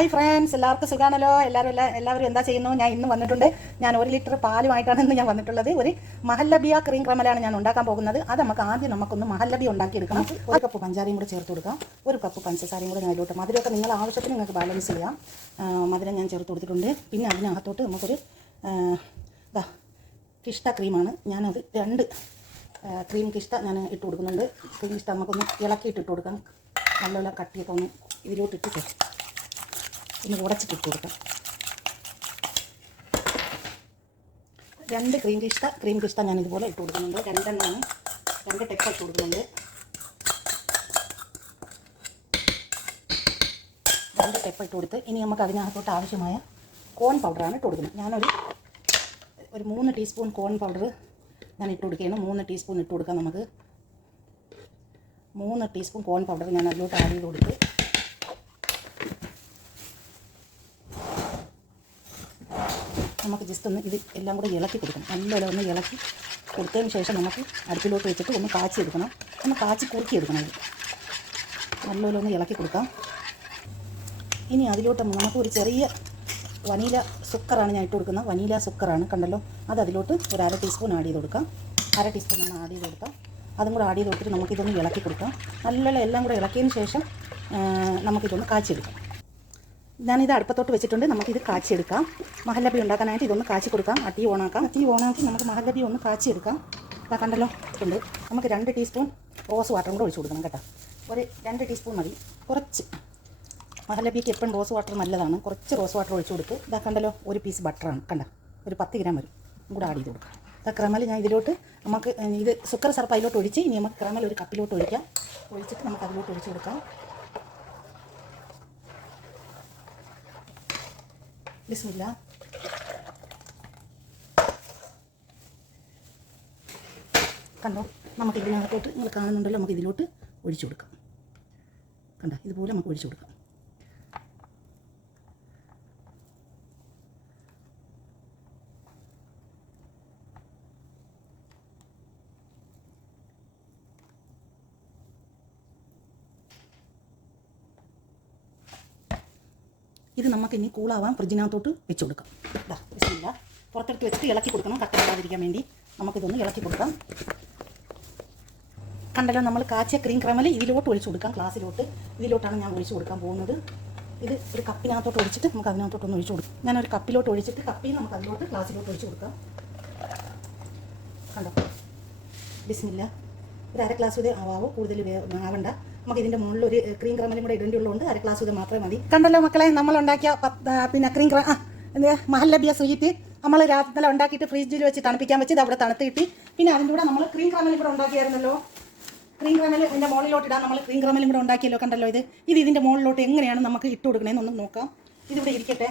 Hi friends, എല്ലാവർക്കും സുഖാണല്ലോ. എല്ലാവരും എന്താ ചെയ്യുന്നു? ഞാൻ ഇന്ന് വന്നിട്ടുണ്ട്. ഞാൻ 1 ലിറ്റർ പാലുമായിട്ടാണ് ഇന്ന് ഞാൻ വന്നിട്ടുള്ളത്. ഒരു മഹല്ലബിയ ക്രീം ക്രമലാണ് ഞാൻ ഉണ്ടാക്കാൻ പോകുന്നത്. അത് നമുക്കൊന്ന് മഹല്ലബി ഉണ്ടാക്കിയെടുക്കണം. 1 കപ്പ് പഞ്ചാരയും കൂടെ ചേർത്ത് കൊടുക്കാം. 1 കപ്പ് പഞ്ചസാരയും കൂടെ ഞാൻ ഇതിലോട്ട്, മധുരമൊക്കെ നിങ്ങൾ ആവശ്യത്തിന് നിങ്ങൾക്ക് ബാലൻസ് ചെയ്യാം. മധുരം ഞാൻ ചേർത്ത് കൊടുത്തിട്ടുണ്ട്. പിന്നെ അതിനകത്തോട്ട് നമുക്കൊരു കിഷ്ട ക്രീമാണ്. ഞാനത് 2 ക്രീം കിഷ്ട ഞാൻ ഇട്ട് കൊടുക്കുന്നുണ്ട്. ക്രീം കിഷ്ട നമുക്കൊന്ന് ഇളക്കിയിട്ട് ഇട്ട് കൊടുക്കാം. നല്ലോണം കട്ടിയൊക്കെ ഒന്ന് ഇതിലോട്ട് ഇട്ടിട്ട് ഒന്ന് ഉടച്ചിട്ട് ഇട്ട് കൊടുക്കാം. 2 ക്രീം കിഷ്ട ഞാൻ ഇതുപോലെ ഇട്ട് കൊടുക്കുന്നുണ്ട്. 2 എണ്ണമാണ്, 2 ടെക്ക ഇട്ട് കൊടുക്കുന്നുണ്ട്. 2 ടെപ്പ ഇട്ട് കൊടുത്ത് ഇനി നമുക്ക് അതിനകത്തോട്ട് ആവശ്യമായ കോൺ പൗഡറാണ് ഇട്ട് കൊടുക്കുന്നത്. ഞാനൊരു 3 ടീസ്പൂൺ കോൺ പൗഡർ ഞാൻ ഇട്ട് കൊടുക്കുകയാണ്. 3 ടീസ്പൂൺ ഇട്ട് കൊടുക്കാം. നമുക്ക് 3 ടീസ്പൂൺ കോൺ പൗഡർ ഞാൻ അതിലോട്ട് ആഡ് ചെയ്ത് കൊടുത്ത് നമുക്ക് ജസ്റ്റ് ഒന്ന് ഇത് എല്ലാം കൂടെ ഇളക്കി കൊടുക്കണം. നല്ലപോലെ ഒന്ന് ഇളക്കി കൊടുത്തതിന് ശേഷം നമുക്ക് അടുപ്പിലോട്ട് വെച്ചിട്ട് ഒന്ന് കാച്ചി കുറുക്കിയെടുക്കണം. ഇത് നല്ലപോലെ ഒന്ന് ഇളക്കി കൊടുക്കാം. ഇനി അതിലോട്ട് നമുക്ക് ഒരു ചെറിയ വനീല സുക്കറാണ് ഞാൻ ഇട്ട് കൊടുക്കുന്നത്. വനീല സുക്കറാണ്, കണ്ടല്ലോ. അത് അതിലോട്ട് ഒരു 1/2 ടീസ്പൂൺ ആഡ് ചെയ്ത് കൊടുക്കാം. 1/2 ടീസ്പൂണാണ് ആഡ് ചെയ്ത് കൊടുക്കാം. അതും കൂടെ ആഡ് ചെയ്ത് കൊടുത്തിട്ട് നമുക്കിതൊന്ന് ഇളക്കി കൊടുക്കാം. നല്ലോണം എല്ലാം കൂടെ ഇളക്കിയതിന് ശേഷം നമുക്കിതൊന്ന് കാച്ചിയെടുക്കാം. ഞാനിത് അടുപ്പത്തോട്ട് വെച്ചിട്ടുണ്ട്. നമുക്കിത് കാച്ചിയെടുക്കാം. മഹല്ലബി ഉണ്ടാക്കാനായിട്ട് ഇതൊന്ന് കാച്ചി കൊടുക്കാം. തീ ഓണാക്കി നമുക്ക് മഹല്ലബി ഒന്ന് കാച്ചിയെടുക്കാം. കണ്ടല്ലോ ഉണ്ട്. നമുക്ക് 2 ടീസ്പൂൺ റോസ് വാട്ടറും കൂടെ ഒഴിച്ച് കൊടുക്കണം കേട്ടോ. ഒരു 2 ടീസ്പൂൺ മതി. കുറച്ച് മഹല്ലബിക്ക് എപ്പോഴും റോസ് വാട്ടർ നല്ലതാണ്. കുറച്ച് റോസ് വാട്ടർ ഒഴിച്ച് കൊടുത്ത് കണ്ടല്ലോ, ഒരു പീസ് ബട്ടറാണ്, കണ്ട, ഒരു 10 ഗ്രാം വരും കൂടെ ആഡ് ചെയ്ത് കൊടുക്കാം. ക്രമൽ ഞാൻ ഇതിലോട്ട് നമുക്ക് ഇത് സുക്കർ സിറപ്പ് അതിലോട്ട് ഒഴിച്ച് ഇനി നമുക്ക് ക്രമൽ ഒരു കപ്പിലോട്ട് ഒഴിക്കാം. ഒഴിച്ചിട്ട് നമുക്ക് അതിലോട്ട് ഒഴിച്ച് കൊടുക്കാം. ബിസ്മില്ലാ. കണ്ടോ, നമുക്ക് ഇതിനകത്തോട്ട് നിങ്ങൾ കാണുന്നുണ്ടല്ലോ, നമുക്ക് ഇതിലോട്ട് ഒഴിച്ചു കൊടുക്കാം. കണ്ട, ഇതുപോലെ നമുക്ക് ഒഴിച്ചു കൊടുക്കാം. ഇത് നമുക്കിനി കൂളാവാൻ ഫ്രിഡ്ജിനകത്തോട്ട് വെച്ച് കൊടുക്കാം. ബിസ്മില്ല. പുറത്തെടുത്ത് വെച്ചിട്ട് ഇളക്കി കൊടുക്കണം, കട്ടയില്ലാതിരിക്കാൻ വേണ്ടി നമുക്കിതൊന്ന് ഇളക്കി കൊടുക്കാം. കണ്ടല്ലോ, നമ്മൾ കാച്ചിയ ക്രീം ക്രമൽ ഇതിലോട്ട് ഒഴിച്ചു കൊടുക്കാം. ഇതിലോട്ടാണ് ഞാൻ ഒഴിച്ചു കൊടുക്കാൻ പോകുന്നത്. ഇത് ഒരു കപ്പിനകത്തോട്ട് ഒഴിച്ചിട്ട് നമുക്ക് അതിനകത്തോട്ടൊന്ന് ഒഴിച്ചു കൊടുക്കാം. ഞാനൊരു കപ്പിലോട്ട് ഒഴിച്ചിട്ട് കപ്പിൽ നമുക്ക് അതിലോട്ട് ഗ്ലാസ്സിലോട്ട് ഒഴിച്ചു കൊടുക്കാം. കണ്ടോ, ബിസ്മില്ല. ഒരു 1/2 ഗ്ലാസ് ഇത് ആവാവോ, കൂടുതൽ ആവണ്ട. നമുക്ക് ഇതിൻ്റെ മുകളിൽ ഒരു ക്രീം ക്രമലും കൂടെ ഇടേണ്ടിയുള്ളതുകൊണ്ട് 1/2 ഗ്ലാസ് ഇത് മാത്രമേ മതി. കണ്ടല്ലോ മക്കളെ, നമ്മളുണ്ടാക്കിയ മഹല്ലബിയ സ്വീറ്റ് നമ്മൾ രാത്രി ഉണ്ടാക്കിയിട്ട് ഫ്രിഡ്ജിൽ വെച്ച് തണുപ്പിക്കാൻ വെച്ച് അവിടെ തണുത്ത് കിട്ടി. പിന്നെ അതിൻ്റെ കൂടെ നമ്മൾ ക്രീം ക്രമലും കൂടെ ഉണ്ടാക്കിയായിരുന്നല്ലോ. ക്രീം ക്രമൽ ഇതിൻ്റെ മുകളിലോട്ട് ഇടാൻ നമ്മൾ ക്രീം ക്രമലും കൂടെ ഉണ്ടാക്കിയല്ലോ. കണ്ടല്ലോ, ഇതിൻ്റെ മുകളിലോട്ട് എങ്ങനെയാണ് നമുക്ക് ഇട്ട് കൊടുക്കണേന്നൊന്ന് നോക്കാം. ഇതിവിടെ ഇരിക്കട്ടെ.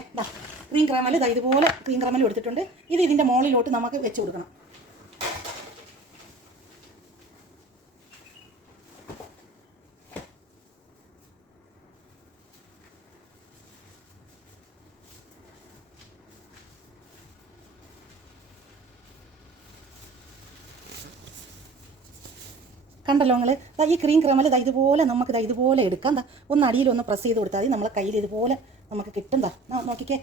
ക്രീം ക്രമൽ ഇതുപോലെ ക്രീം ക്രമലും എടുത്തിട്ടുണ്ട്. ഇതിൻ്റെ മുകളിലോട്ട് നമുക്ക് വെച്ച് കൊടുക്കണം. കണ്ടല്ലോ നിങ്ങൾ, ഈ ക്രീം ക്രമൽ ഇതുപോലെ നമുക്ക് ഇതുപോലെ എടുക്കാം. ഒന്ന് അടിയിലൊന്ന് പ്രസ് ചെയ്ത് കൊടുത്താൽ മതി. നമ്മളെ കയ്യിൽ ഇതുപോലെ നമുക്ക് കിട്ടും. നോക്കിക്കേ,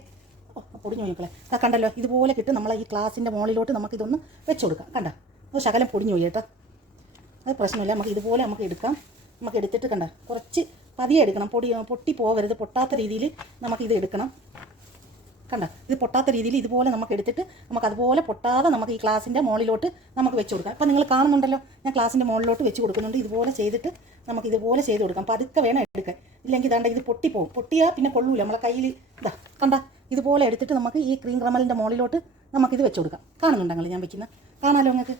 പൊടിഞ്ഞു പോയിക്കളെ. കണ്ടല്ലോ, ഇതുപോലെ കിട്ടും. നമ്മളെ ഈ ഗ്ലാസിൻ്റെ മുകളിലോട്ട് നമുക്കിതൊന്ന് വെച്ച് കൊടുക്കാം. കണ്ട, അത് ശകലം പൊടിഞ്ഞു പോയി കേട്ടോ. അത് പ്രശ്നമില്ല. നമുക്ക് ഇതുപോലെ നമുക്ക് എടുക്കാം. നമുക്ക് എടുത്തിട്ട് കണ്ട, കുറച്ച് പതിയെ എടുക്കണം. പൊട്ടി പോവരുത്. പൊട്ടാത്ത രീതിയിൽ നമുക്കിത് എടുക്കണം. കണ്ട, ഇത് പൊട്ടാത്ത രീതിയിൽ ഇതുപോലെ നമുക്ക് എടുത്തിട്ട് നമുക്ക് അതുപോലെ പൊട്ടാതെ നമുക്ക് ഈ ഗ്ലാസിൻ്റെ മുകളിലോട്ട് നമുക്ക് വെച്ച് കൊടുക്കാം. അപ്പോൾ നിങ്ങൾ കാണുന്നുണ്ടല്ലോ, ഞാൻ ഗ്ലാസിൻ്റെ മുകളിലോട്ട് വെച്ച് കൊടുക്കുന്നുണ്ട്. ഇതുപോലെ ചെയ്തിട്ട് നമുക്ക് ഇതുപോലെ ചെയ്ത് കൊടുക്കാം. പതുക്കെ വേണം എടുക്കാൻ, ഇല്ലെങ്കിൽ ഇതാണ്ട് ഇത് പൊട്ടിപ്പോവും. പൊട്ടിയാൽ പിന്നെ കൊള്ളൂല നമ്മളെ കയ്യിൽ. കണ്ട, ഇതുപോലെ എടുത്തിട്ട് നമുക്ക് ഈ ക്രീം ക്രമലിൻ്റെ മുകളിലോട്ട് നമുക്കിത് വെച്ച് കൊടുക്കാം. കാണുന്നുണ്ടെങ്കിൽ ഞാൻ വെക്കുന്ന കാണാമല്ലോ നിങ്ങൾക്ക്.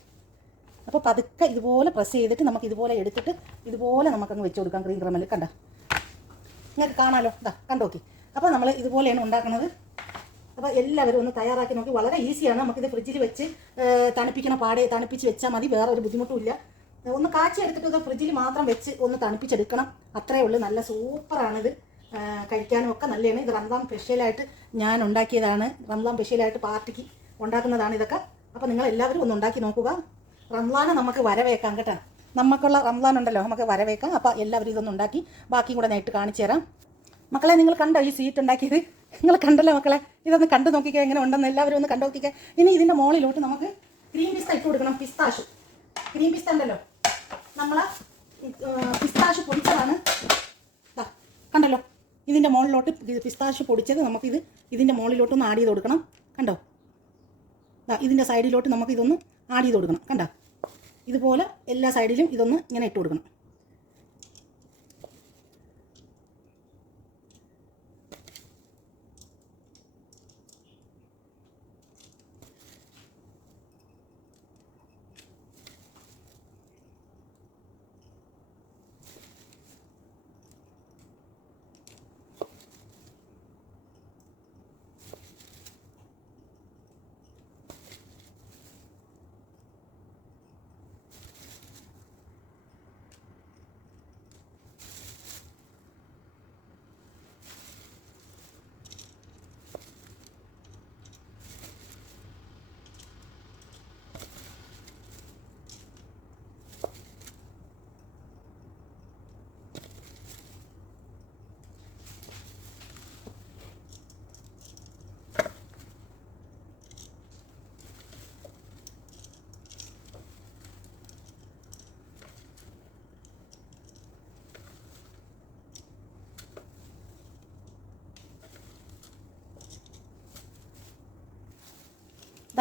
അപ്പോൾ പതുക്കെ ഇതുപോലെ പ്രസ് ചെയ്തിട്ട് നമുക്ക് ഇതുപോലെ എടുത്തിട്ട് ഇതുപോലെ നമുക്കങ്ങ് വെച്ച് കൊടുക്കാം. ക്രീം ക്രമൽ കണ്ട, നിങ്ങൾക്ക് കാണാമല്ലോ. കണ്ടോക്കി. അപ്പോൾ നമ്മൾ ഇതുപോലെയാണ് ഉണ്ടാക്കുന്നത്. അപ്പോൾ എല്ലാവരും ഒന്ന് തയ്യാറാക്കി നോക്കി. വളരെ ഈസിയാണ്. നമുക്കിത് ഫ്രിഡ്ജിൽ വെച്ച് തണുപ്പിച്ച് വെച്ചാൽ മതി. വേറെ ഒരു ബുദ്ധിമുട്ടും ഇല്ല. ഒന്ന് കാച്ചി എടുത്തിട്ട് ഇത് ഫ്രിഡ്ജിൽ മാത്രം വെച്ച് ഒന്ന് തണുപ്പിച്ചെടുക്കണം. അത്രയേ ഉള്ളൂ. നല്ല സൂപ്പറാണിത്. കഴിക്കാനും ഒക്കെ നല്ലതാണ്. ഇത് റംസാൻ സ്പെഷ്യലായിട്ട് ഞാൻ ഉണ്ടാക്കിയതാണ്. റംസാൻ സ്പെഷ്യലായിട്ട് പാർട്ടിക്ക് ഉണ്ടാക്കുന്നതാണ് ഇതൊക്കെ. അപ്പോൾ നിങ്ങൾ എല്ലാവരും ഒന്ന് ഉണ്ടാക്കി നോക്കുക. റംസാനെ നമുക്ക് വരവേക്കാം കേട്ടോ. നമുക്കുള്ള റംസാൻ ഉണ്ടല്ലോ, നമുക്ക് വരവേക്കാം. അപ്പോൾ എല്ലാവരും ഇതൊന്നും ഉണ്ടാക്കി ബാക്കിയും കൂടെ നേരിട്ട് കാണിച്ചു തരാം. മക്കളെ നിങ്ങൾ കണ്ടോ ഈ സ്വീറ്റ് ഉണ്ടാക്കിയത്? നിങ്ങൾ കണ്ടല്ലോ മക്കളെ, ഇതൊന്ന് കണ്ടു നോക്കിക്കേ എങ്ങനെ ഉണ്ടെന്ന്. എല്ലാവരും ഒന്ന് കണ്ടു നോക്കിക്കേ. ഇനി ഇതിൻ്റെ മുകളിലോട്ട് നമുക്ക് ക്രീം പിസ്ത ഇട്ട് കൊടുക്കണം. പിസ്താഷു ക്രീം പിസ്ത ഉണ്ടല്ലോ, നമ്മൾ പിസ്താഷു പൊടിച്ചതാണ്. കണ്ടല്ലോ, ഇതിൻ്റെ മുകളിലോട്ട് പിസ്താഷു പൊടിച്ചത് നമുക്കിത് ഇതിൻ്റെ മുകളിലോട്ടൊന്ന് ആഡ് ചെയ്ത് കൊടുക്കണം. കണ്ടോ, ഇതിൻ്റെ സൈഡിലോട്ട് നമുക്ക് ഇതൊന്ന് ആഡ് ചെയ്ത് കൊടുക്കണം. കണ്ടോ, ഇതുപോലെ എല്ലാ സൈഡിലും ഇതൊന്ന് ഇങ്ങനെ ഇട്ട് കൊടുക്കണം.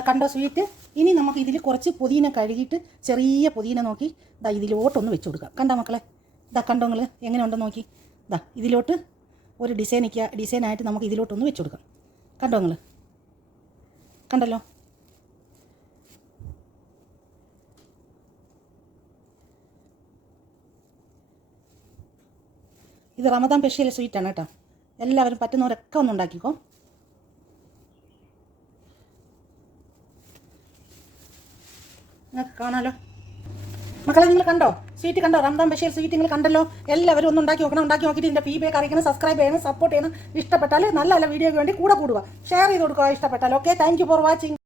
കണ്ടോ സ്വീറ്റ്. ഇനി നമുക്ക് ഇതിൽ കുറച്ച് പുതിന കഴുകിയിട്ട് ചെറിയ പുതിന നോക്കി ഇതിലോട്ടൊന്ന് വെച്ച് കൊടുക്കാം. കണ്ടോ മക്കളെ, കണ്ടോ നിങ്ങൾ എങ്ങനെ ഉണ്ടെന്ന് നോക്കി. ഇതിലോട്ട് ഒരു ഡിസൈനായിട്ട് നമുക്ക് ഇതിലോട്ടൊന്ന് വെച്ച് കൊടുക്കാം. കണ്ടോ നിങ്ങൾ, കണ്ടല്ലോ. ഇത് റമദാൻ സ്പെഷ്യൽ സ്വീറ്റാണ് കേട്ടോ. എല്ലാവരും പറ്റുന്നവരൊക്കെ ഒന്ന് ഉണ്ടാക്കിക്കോ. നിങ്ങൾക്ക് കാണാമല്ലോ മക്കളെ, നിങ്ങൾ കണ്ടോ സ്വീറ്റ്? കണ്ടോ റമദാൻ സ്പെഷ്യൽ സ്വീറ്റ്? നിങ്ങൾ കണ്ടല്ലോ. എല്ലാവരും ഒന്ന് ഉണ്ടാക്കി നോക്കണം. ഉണ്ടാക്കി നോക്കിയിട്ട് ഇതിൻ്റെ ഫീഡ്ബാക്ക് അറിയിക്കണം. സബ്സ്ക്രൈബ് ചെയ്യണം, സപ്പോർട്ട് ചെയ്യണം. ഇഷ്ടപ്പെട്ടാൽ നല്ല നല്ല വീഡിയോയ്ക്ക് വേണ്ടി കൂടെ കൂടുക, ഷെയർ ചെയ്ത് കൊടുക്കുക ഇഷ്ടപ്പെട്ടാൽ. Okay, thank you for watching.